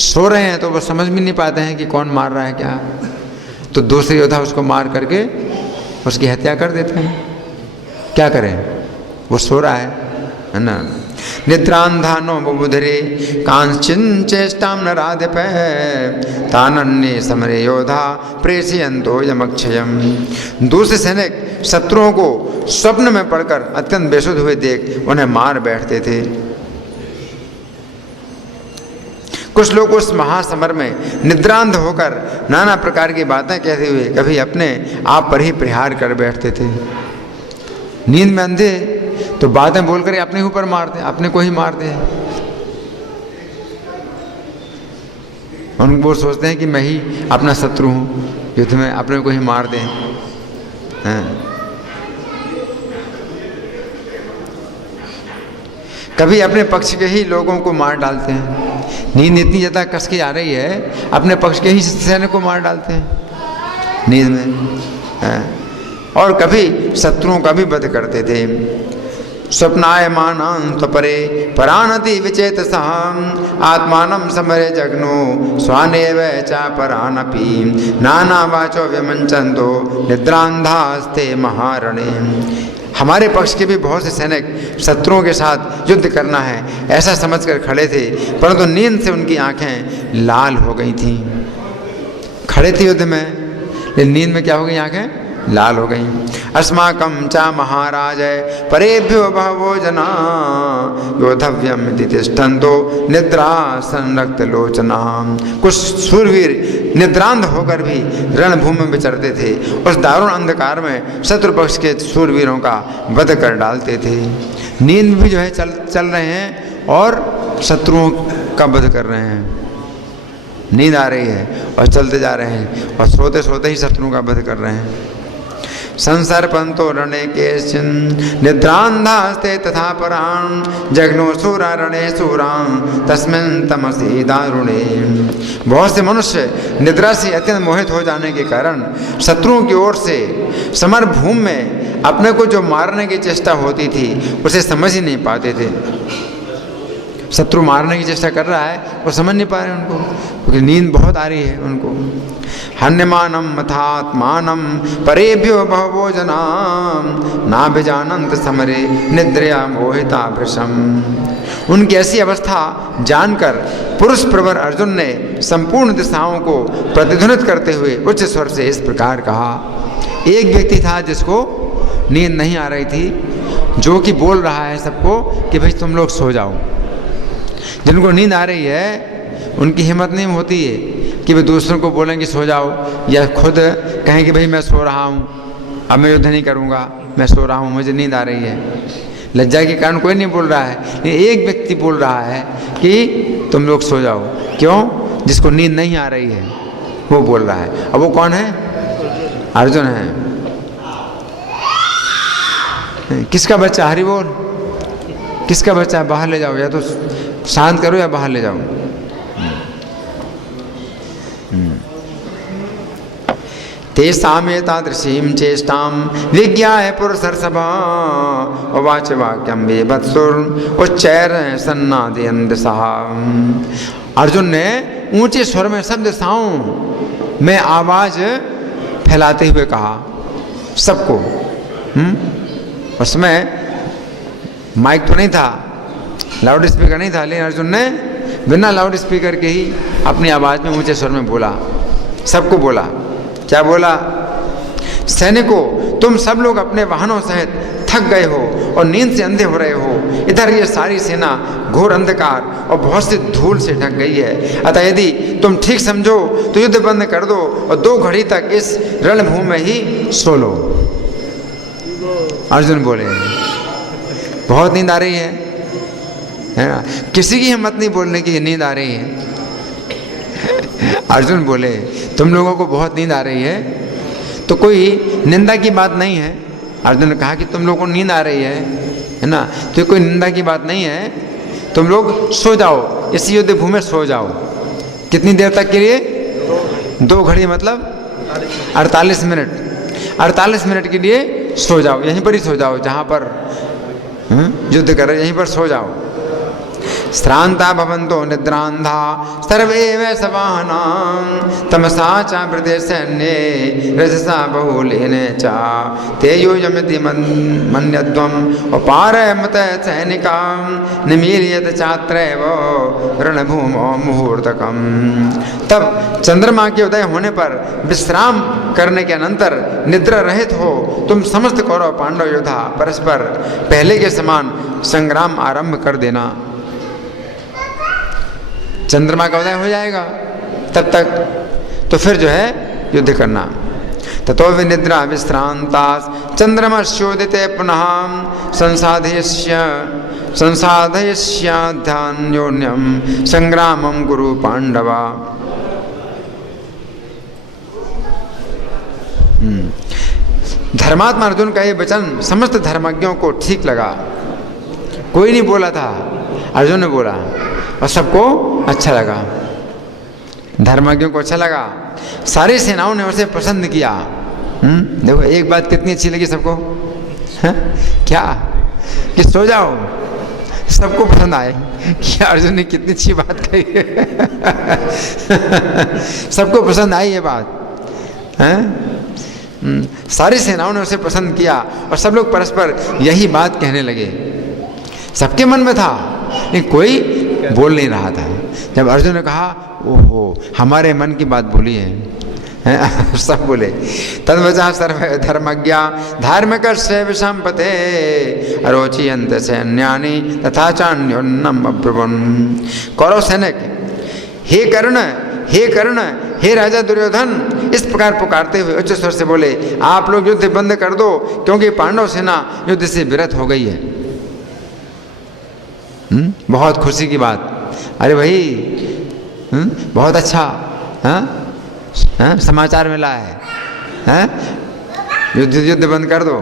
सो रहे हैं तो वो समझ भी नहीं पाते हैं कि कौन मार रहा है क्या, तो दूसरे योद्धा उसको मार करके उसकी हत्या कर देते हैं। क्या करें, वो सो रहा है ना। निद्रांधानो बुबुधरे कांचन चेष्टां न राधिपे तानन्ये समरे योधा प्रेषयन्तो यमक्षयम्। दूसरे सैनिक शत्रुओं को स्वप्न में पड़कर अत्यंत बेसुध हुए देख उन्हें मार बैठते थे। कुछ लोग उस महासमर में निद्रांध होकर नाना प्रकार की बातें कहते हुए कभी अपने आप पर ही प्रहार कर बैठते थे। नींद में अंधे तो बातें बोलकर अपने ऊपर मारते, अपने को ही मारते हैं। वो सोचते हैं कि मैं ही अपना शत्रु हूँ, युद्ध में अपने को ही मार दें। कभी अपने पक्ष के ही लोगों को मार डालते हैं। नींद इतनी ज़्यादा कस के आ रही है, अपने पक्ष के ही सैनिक को मार डालते हैं नींद में। और कभी शत्रुओं का भी वध करते थे। स्वप्नायमानं परे परानति विचेतसः आत्मानं समरे जग्नो स्वानेव चापरानपि नानावाचो विमंचन्तो निद्रांधास्ते महारणे। हमारे पक्ष के भी बहुत से सैनिक शत्रुओं के साथ युद्ध करना है ऐसा समझकर खड़े थे, परंतु नींद से उनकी आंखें लाल हो गई थीं। खड़े थे युद्ध में, लेकिन नींद में क्या हो गई, आंखें लाल हो गई। अस्माकं चा महाराज परेभ्यो बहवो जना योद्धव्यम इति तिष्ठन्तो निद्रा संरक्त लोचना। कुछ शूरवीर निद्रांत होकर भी रणभूमि में विचरते थे। उस दारुण अंधकार में शत्रु पक्ष के शूरवीरों का वध कर डालते थे। नींद भी जो है चल रहे हैं और शत्रुओं का वध कर रहे हैं। नींद आ रही है और चलते जा रहे हैं और सोते सोते ही शत्रुओं का वध कर रहे हैं। संसर्पन्तो रणे केश्चिन निद्रांधास्ते तथा परान जग्नो सूरा रणे सूरां तस्मिन् तमसि दारुणे। बहुत से मनुष्य निद्रा से अत्यंत मोहित हो जाने के कारण शत्रुओं की ओर से समर भूमि में अपने को जो मारने की चेष्टा होती थी उसे समझ ही नहीं पाते थे। शत्रु मारने की चेष्टा कर रहा है, वो समझ नहीं पा रहे उनको, क्योंकि नींद बहुत आ रही है उनको। हन्यमानं मथात्मानं परेभ्यो बहवो जना नाभिजानन्त समरे निद्रया मोहिता भृशम। उनकी ऐसी अवस्था जानकर पुरुष प्रवर अर्जुन ने संपूर्ण दिशाओं को प्रतिध्वनित करते हुए उच्च स्वर से इस प्रकार कहा। एक व्यक्ति था जिसको नींद नहीं आ रही थी, जो कि बोल रहा है सबको कि भाई तुम लोग सो जाओ। जिनको नींद आ रही है उनकी हिम्मत नहीं होती है कि वे दूसरों को बोलेंगे सो जाओ, या खुद कहें कि भाई मैं सो रहा हूँ, अब मैं युद्ध नहीं करूँगा, मैं सो रहा हूँ, मुझे नींद आ रही है। लज्जा के कारण कोई नहीं बोल रहा है, लेकिन एक व्यक्ति बोल रहा है कि तुम लोग सो जाओ। क्यों? जिसको नींद नहीं आ रही है वो बोल रहा है। अब वो कौन है? अर्जुन है। किसका बच्चा? हरि बोल। किसका बच्चा? बाहर ले जाओ, या तो शांत करो या बाहर ले जाओ। तेषामेतादृशीं चेष्टां विज्ञाय पुरुषर्षभा उवाच वाक्यं विभत्सुर उच्चैर सन्नादयन् दिशः। अर्जुन ने ऊंचे स्वर में सब दिशाओं मैं आवाज फैलाते हुए कहा सबको। उसमें माइक तो नहीं था, लाउड स्पीकर नहीं था, लेकिन अर्जुन ने बिना लाउड स्पीकर के ही अपनी आवाज में ऊंचे स्वर में बोला, सबको बोला। क्या बोला? सैनिकों, तुम सब लोग अपने वाहनों सहित थक गए हो और नींद से अंधे हो रहे हो। इधर ये सारी सेना घोर अंधकार और बहुत सी धूल से ढक गई है। अतः यदि तुम ठीक समझो तो युद्ध बंद कर दो और 2 घड़ी तक इस रणभूमि में ही सो लो। अर्जुन बोले, बहुत नींद आ रही है ना? किसी की हिम्मत नहीं बोलने की नींद आ रही है। अर्जुन बोले, तुम लोगों को बहुत नींद आ रही है तो कोई निंदा की बात नहीं है। अर्जुन ने कहा कि तुम लोगों को नींद आ रही है ना, तो कोई निंदा की बात नहीं है। तुम लोग सो जाओ, इसी युद्ध भूमि में सो जाओ। कितनी देर तक के लिए? 2 घड़ी मतलब 48 मिनट। 48 मिनट के लिए सो जाओ, यहीं पर ही सो जाओ, जहाँ पर युद्ध कर रहे यहीं पर सो जाओ। श्रांता भवन्तो निद्रांधा सर्वे वैश्वानां तमसा च वृते सैन्ये रजसा बहुलेन च तेजोयमिति मन्यध्वम् उपारमत सैनिकां निमील्यत चात्रैव रणभूमौ मुहूर्तकम्। तब चंद्रमा के उदय होने पर विश्राम करने के अनंतर निद्रा रहित हो तुम समस्त कौरव पांडव योद्धा परस्पर पहले के समान संग्राम आरंभ कर देना। चंद्रमा का उदय हो जाएगा तब तक तो फिर जो है युद्ध करना। ततो विनिद्रा विश्रांता चंद्रमस्योदिते पुनः संसाधयिष्याध्यान्योन्यं संग्रामं कुरु पांडवा। धर्मात्मा अर्जुन का ये वचन समस्त धर्मज्ञों को ठीक लगा। कोई नहीं बोला था, अर्जुन ने बोला और सबको अच्छा लगा, धर्मज्ञों को अच्छा लगा, सारी सेनाओं ने उसे पसंद किया। देखो एक बात कितनी अच्छी लगी सबको, है? क्या कि सो जाओ, सबको पसंद आए कि अर्जुन ने कितनी अच्छी बात कही है। सबको पसंद आई ये बात, है? सारी सेनाओं ने उसे पसंद किया और सब लोग परस्पर यही बात कहने लगे। सबके मन में था लेकिन कोई बोल नहीं रहा था। जब अर्जुन ने कहा ओहो हमारे मन की बात बोली है, सब बोले। तद्वचा सर्व धर्मज्ञा धार्मिक विषंपते अरोचियंत सैन्यानि तथा चान्योन्नम अब्रुवन्। कौरव सैनिक, हे कर्ण, हे राजा दुर्योधन, इस प्रकार पुकारते हुए उच्च स्वर से बोले, आप लोग युद्ध बंद कर दो क्योंकि पांडव सेना युद्ध से विरत हो गई है। बहुत खुशी की बात। अरे भाई बहुत अच्छा समाचार मिला है, युद्ध बंद कर दो।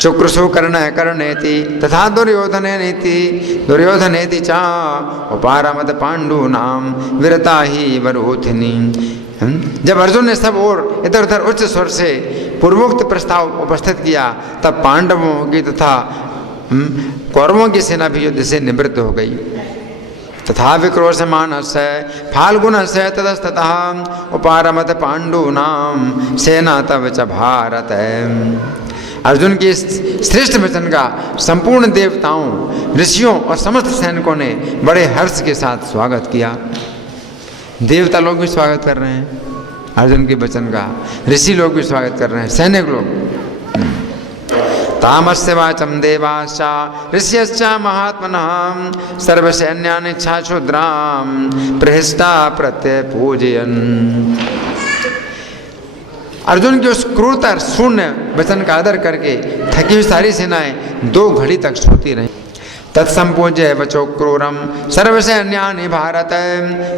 चुक्रसो कर्णेति तथा दुर्योधनेति चा उपारमत पांडूनाम विरता ही वरोथिनी। जब अर्जुन ने सब और इधर उधर उच्च स्वर से पूर्वोक्त प्रस्ताव उपस्थित किया तब पांडवों की तथा कौरवों की सेना भी युद्ध से निवृत्त हो गई। तथा विक्रोशमानस्य फाल्गुनस्य ततस्ततः उपारमत पांडूनाम सेना तव च भारत। अर्जुन के श्रेष्ठ वचन का संपूर्ण देवताओं, ऋषियों और समस्त सैनिकों ने बड़े हर्ष के साथ स्वागत किया। देवता लोग भी स्वागत कर रहे हैं अर्जुन के वचन का, ऋषि लोग भी स्वागत कर रहे हैं, सैनिक लोग। तामस्य वाचम देवाश्चा ऋष्यश्च महात्मनः सर्वसैन्यानि क्षुद्रां प्रहिष्टा प्रत्यय पूजयन्। अर्जुन के उस क्रूरता शून्य वचन का आदर करके थकी हुई सारी सेनाएं 2 घड़ी तक सोती रहीं। तत्संपूज्य वचो क्रूरम सर्वसैन्यानि भारत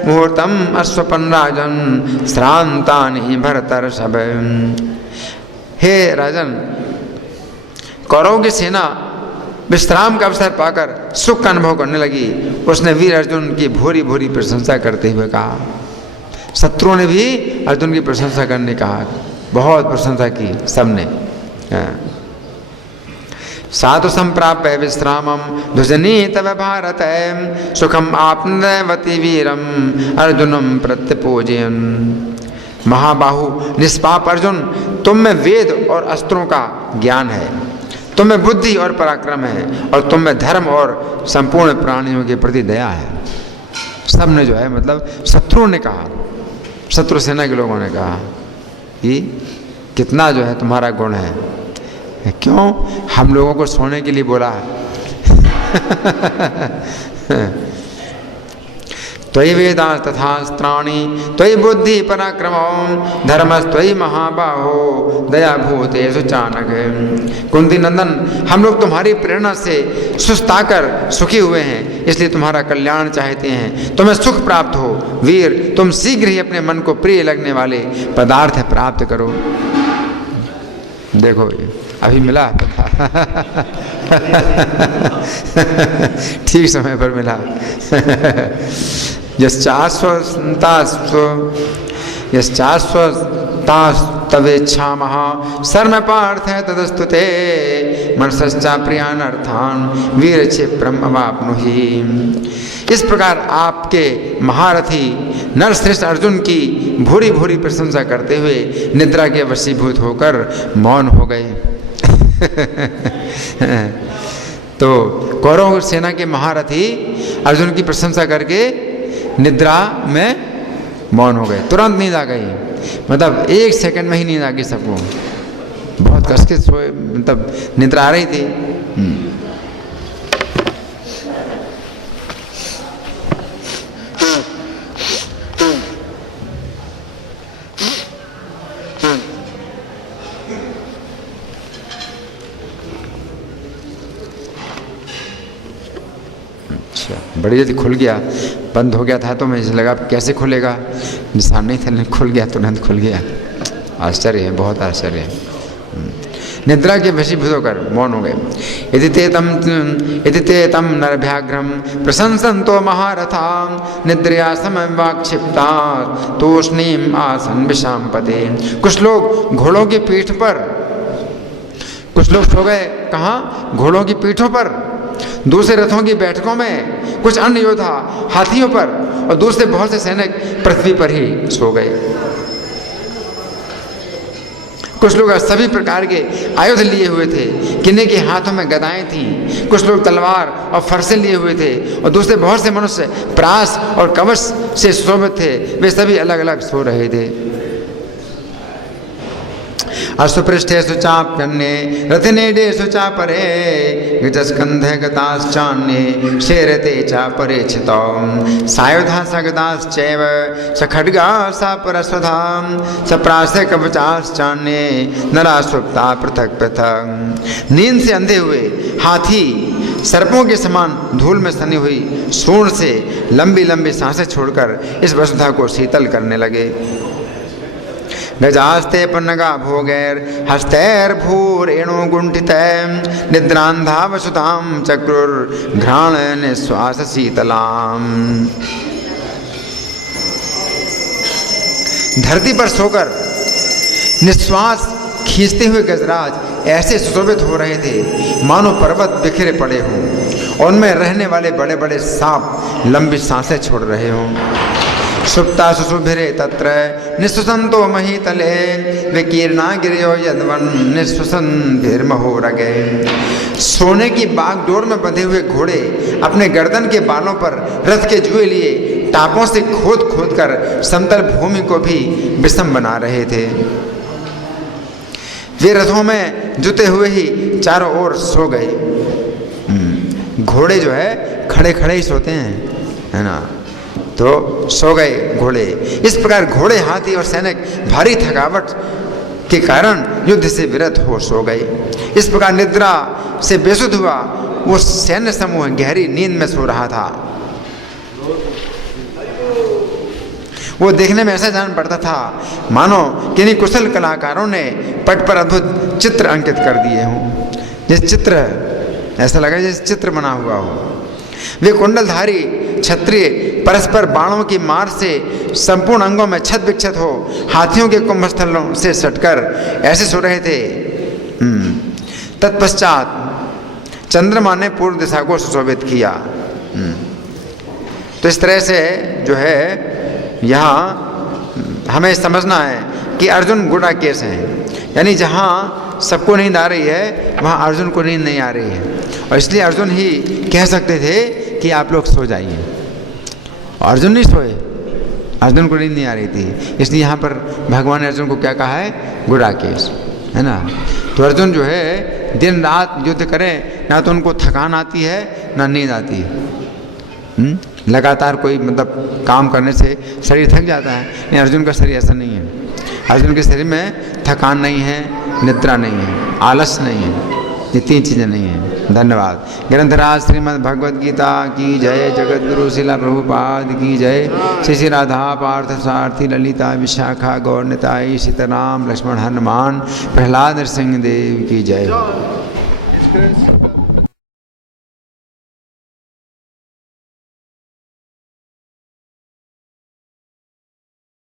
मुहूर्तम अश्वपन राजन श्रांतानि भरतर्षभ। हे राजन, कौरवों की सेना विश्राम का अवसर पाकर सुख का अनुभव करने लगी। उसने वीर अर्जुन की भूरी भूरी प्रशंसा करते हुए कहा, शत्रुओं ने भी अर्जुन की प्रशंसा करने कहा, बहुत प्रशंसा की सबने। साधु संप्राप्य विश्रामम ध्वजनी तव भारत सुखम आपनवति वीरम अर्जुनम प्रत्यपूजयन्। महाबाहु निष्पाप अर्जुन, तुम में वेद और अस्त्रों का ज्ञान है, तुम में बुद्धि और पराक्रम है, और तुम में धर्म और संपूर्ण प्राणियों के प्रति दया है। सब ने जो है मतलब शत्रुओं ने कहा, शत्रु सेना के लोगों ने कहा कि कितना जो है तुम्हारा गुण है, क्यों हम लोगों को सोने के लिए बोला। त्वयि वेदा तथास्त्राणि त्वयि बुद्धि पराक्रमो धर्मस्त्वयि महाबाहो दया भूतेषु चानघ। कुंती नंदन, हम लोग तुम्हारी प्रेरणा से सुस्ताकर सुखी हुए हैं, इसलिए तुम्हारा कल्याण चाहते हैं, तुम्हें सुख प्राप्त हो। वीर, तुम शीघ्र ही अपने मन को प्रिय लगने वाले पदार्थ प्राप्त करो। देखो अभी मिला ठीक समय पर मिला। यश्चास्वतास्तवेच्छामः शर्म पार्थ तदस्तुते मनसश्चा प्रियानर्थान वीर क्षिप्रम अवाप्नुहि। इस प्रकार आपके महारथी नरश्रेष्ठ अर्जुन की भूरी भूरी प्रशंसा करते हुए निद्रा के वशीभूत होकर मौन हो गए। तो कौरव सेना के महारथी अर्जुन की प्रशंसा करके निद्रा में मौन हो गए, तुरंत नींद आ गई। मतलब 1 सेकंड में ही नींद आ गई सबको, बहुत कस के सोए, मतलब निद्रा आ रही थी। बड़ी जल्दी खुल गया, बंद हो गया था तो मुझे लगा कैसे खुलेगा, निशान नहीं था, खुल गया, तुरंत खुल गया। आश्चर्य है, बहुत आश्चर्य है। निद्रा के वशीभूत होकर मौन हो गए। यदि ते तम नरभ्याघ्रम प्रशंसन्तो महारथा निद्रया समवाक्षिप्ता तूष्णीम आसन विषाम पते। कुछ लोग घोड़ों की पीठ पर, कुछ लोग सो गए कहाँ, घोड़ों की पीठों पर, दूसरे रथों की बैठकों में, कुछ अन्य योद्धा हाथियों पर, और दूसरे बहुत से सैनिक पृथ्वी पर ही सो गए। कुछ लोग सभी प्रकार के आयुध लिए हुए थे, किन्हीं के हाथों में गदाएं थीं, कुछ लोग तलवार और फरसे लिए हुए थे, और दूसरे बहुत से मनुष्य प्रास और कवच से सुशोभित थे, वे सभी अलग अलग सो रहे थे। अश्वपृष्ठेषु चाप्यन्ये रथिनेडेषु चापरे गजस्कन्धे गताश्चान्ये शेरते चापरे चितौ सायुधा सगदाश्चैव सखड्गा सापरस्वधां सप्रासे कवचाश्चान्ये नरा सुप्ता पृथक पृथक। नींद से अंधे हुए हाथी सर्पों के समान धूल में सनी हुई सूंड से लंबी लंबी सांसें छोड़कर इस वसुधा को शीतल करने लगे। गजास्ते पन्नगा भोगैर हस्तैर भूर एणु गुंठितैं निद्रांधा वसुधाम चक्रुर घ्राण निश्वास शीतलाम। धरती पर सोकर निश्वास खींचते हुए गजराज ऐसे सुशोभित हो रहे थे मानो पर्वत बिखरे पड़े हों, उनमें रहने वाले बड़े बड़े सांप लंबी सांसें छोड़ रहे हों। सुप्ता सुशुभिरे तत्र निःश्वसन्तो महीतले विकीर्णा गिरियो यद्वन निःश्वसन भीर्महोरगे। सोने की बागडोर में बंधे हुए घोड़े अपने गर्दन के बालों पर रथ के जुए लिए टापों से खोद खोद कर समतल भूमि को भी विषम बना रहे थे। वे रथों में जुते हुए ही चारों ओर सो गए। घोड़े जो है खड़े खड़े ही सोते हैं, है ना, तो सो गए घोड़े। इस प्रकार घोड़े, हाथी और सैनिक भारी थकावट के कारण युद्ध से विरत हो सो गए। इस प्रकार निद्रा से बेसुध हुआ वो सैन्य समूह गहरी नींद में सो रहा था। वो देखने में ऐसा जान पड़ता था मानो किन्हीं कुशल कलाकारों ने पट पर अद्भुत चित्र अंकित कर दिए हों। जिस चित्र ऐसा लगा जैसे चित्र बना हुआ हो। वे कुंडलधारी क्षत्रिय परस्पर बाणों की मार से संपूर्ण अंगों में छत विक्षत हो हाथियों के कुंभस्थलों से सटकर ऐसे सो रहे थे। तत्पश्चात चंद्रमा ने पूर्व दिशा को सुशोभित किया। तो इस तरह से जो है यहाँ हमें समझना है कि अर्जुन गुडाकेश हैं, यानी जहाँ सबको नींद आ रही है वहाँ अर्जुन को नींद नहीं आ रही है, और इसलिए अर्जुन ही कह सकते थे कि आप लोग सो जाइए। अर्जुन नहीं सोए, अर्जुन को नींद नहीं आ रही थी, इसलिए यहाँ पर भगवान ने अर्जुन को क्या कहा है, गुडाकेश, है ना। तो अर्जुन जो है दिन रात युद्ध करें, ना तो उनको थकान आती है ना नींद आती है। लगातार कोई मतलब काम करने से शरीर थक जाता है, लेकिन अर्जुन का शरीर ऐसा नहीं है। अर्जुन के शरीर में थकान नहीं है, निद्रा नहीं है, आलस नहीं है, ये तीन चीज़ें नहीं हैं। धन्यवाद। ग्रंथराज श्रीमद् भगवद गीता की जय, जगत गुरु शिला प्रभुपाद की जय, श्री श्री राधा पार्थ सारथी ललिता विशाखा गौरनिताई सीताराम लक्ष्मण हनुमान प्रहलाद नरसिंह देव की जय।